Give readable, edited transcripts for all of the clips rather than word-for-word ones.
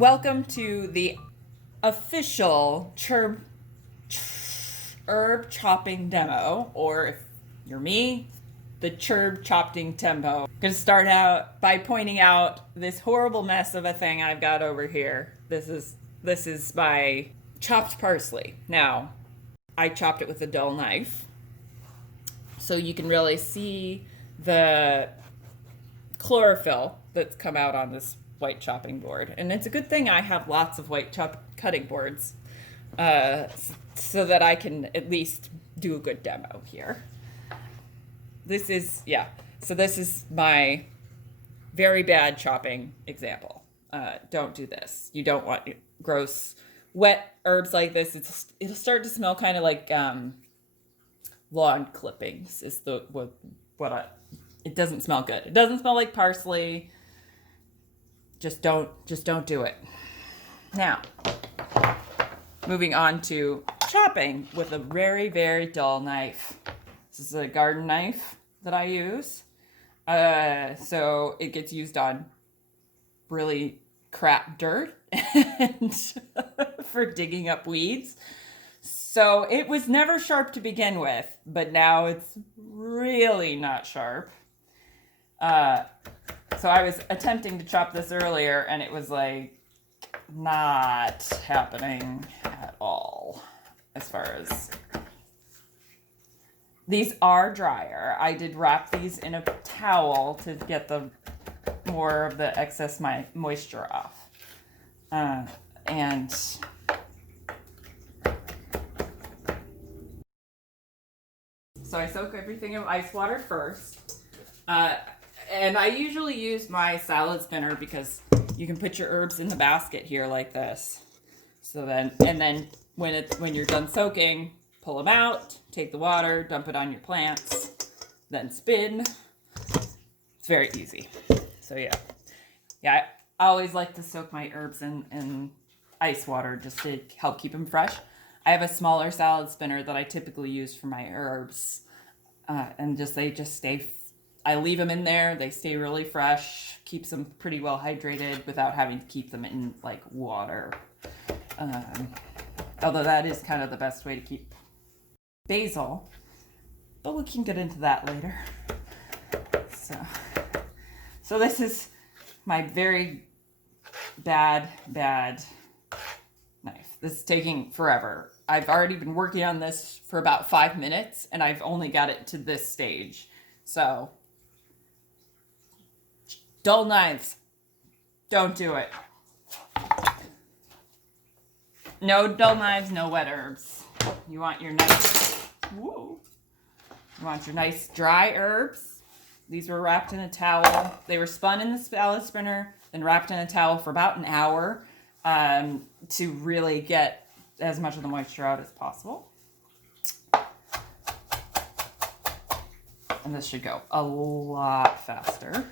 Welcome to the official herb chopping demo, or if you're me, the herb chopping tempo. I'm going to start out by pointing out this horrible mess of a thing I've got over here. This is my chopped parsley. Now, I chopped it with a dull knife, so you can really see the chlorophyll that's come out on this white chopping board. And it's a good thing I have lots of white cutting boards so that I can at least do a good demo here. This is my very bad chopping example. Don't do this. You don't want gross wet herbs like this. It'll start to smell kind of like lawn clippings. Is it doesn't smell good. It doesn't smell like parsley. Just don't do it. Now, moving on to chopping with a very, very dull knife. This is a garden knife that I use. So it gets used on really crap dirt and for digging up weeds. So it was never sharp to begin with, but now it's really not sharp. So I was attempting to chop this earlier, and it was like not happening at all. As far as these are drier, I did wrap these in a towel to get the more of the excess moisture off, and so I soak everything in ice water first. And I usually use my salad spinner because you can put your herbs in the basket here like this. So then when you're done soaking, pull them out, take the water, dump it on your plants, then spin. It's very easy. So yeah, I always like to soak my herbs in ice water just to help keep them fresh. I have a smaller salad spinner that I typically use for my herbs, and they just stay. I leave them in there. They stay really fresh. Keeps them pretty well hydrated without having to keep them in like water. Although that is kind of the best way to keep basil, but we can get into that later. So this is my very bad knife. This is taking forever. I've already been working on this for about 5 minutes, and I've only got it to this stage. So dull knives, don't do it. No dull knives, no wet herbs. You want your nice dry herbs. These were wrapped in a towel. They were spun in the salad spinner, then wrapped in a towel for about an hour to really get as much of the moisture out as possible. And this should go a lot faster.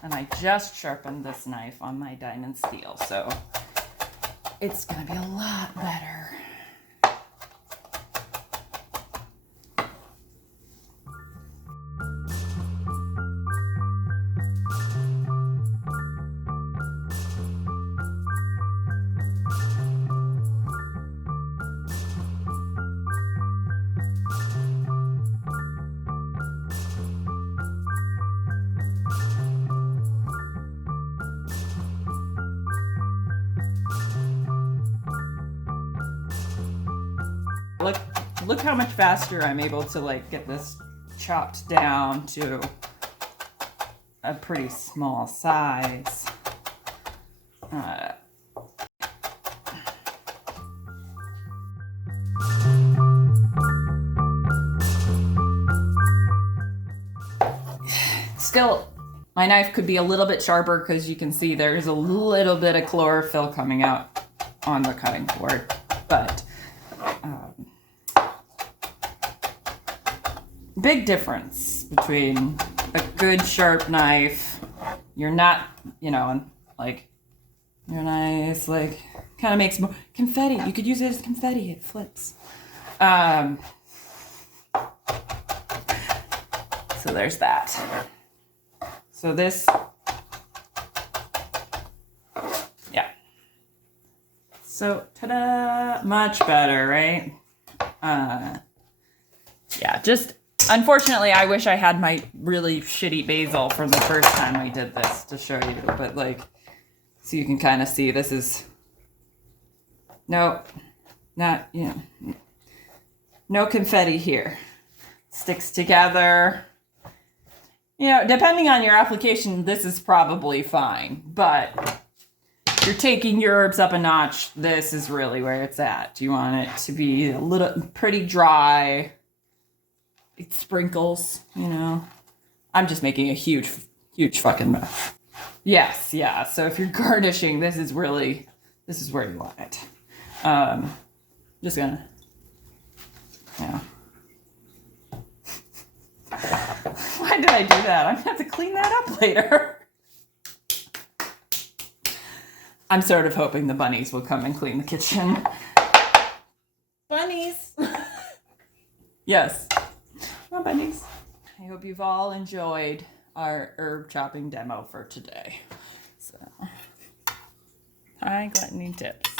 And I just sharpened this knife on my diamond steel, so it's gonna be a lot better. Look how much faster I'm able to get this chopped down to a pretty small size. Still, my knife could be a little bit sharper because you can see there's a little bit of chlorophyll coming out on the cutting board, but big difference between a good sharp knife. You're not, your nice, kind of makes more confetti. You could use it as confetti. It flips. So there's that. So this, yeah, So, ta-da! Much better, right? Yeah, just unfortunately, I wish I had my really shitty basil from the first time I did this to show you, but like, so you can kind of see this is no, not, you know, no confetti here. Sticks together. You know, depending on your application, this is probably fine, but if you're taking your herbs up a notch, this is really where it's at. You want it to be a little pretty dry. It sprinkles, you know. I'm just making a huge fucking mess. Yes, yeah. So if you're garnishing, this is where you want it. Just gonna, yeah. Why did I do that? I'm gonna have to clean that up later. I'm sort of hoping the bunnies will come and clean the kitchen. Bunnies! Yes. Come on, bunnies. I hope you've all enjoyed our herb chopping demo for today. So, hi, Gluttony Tips.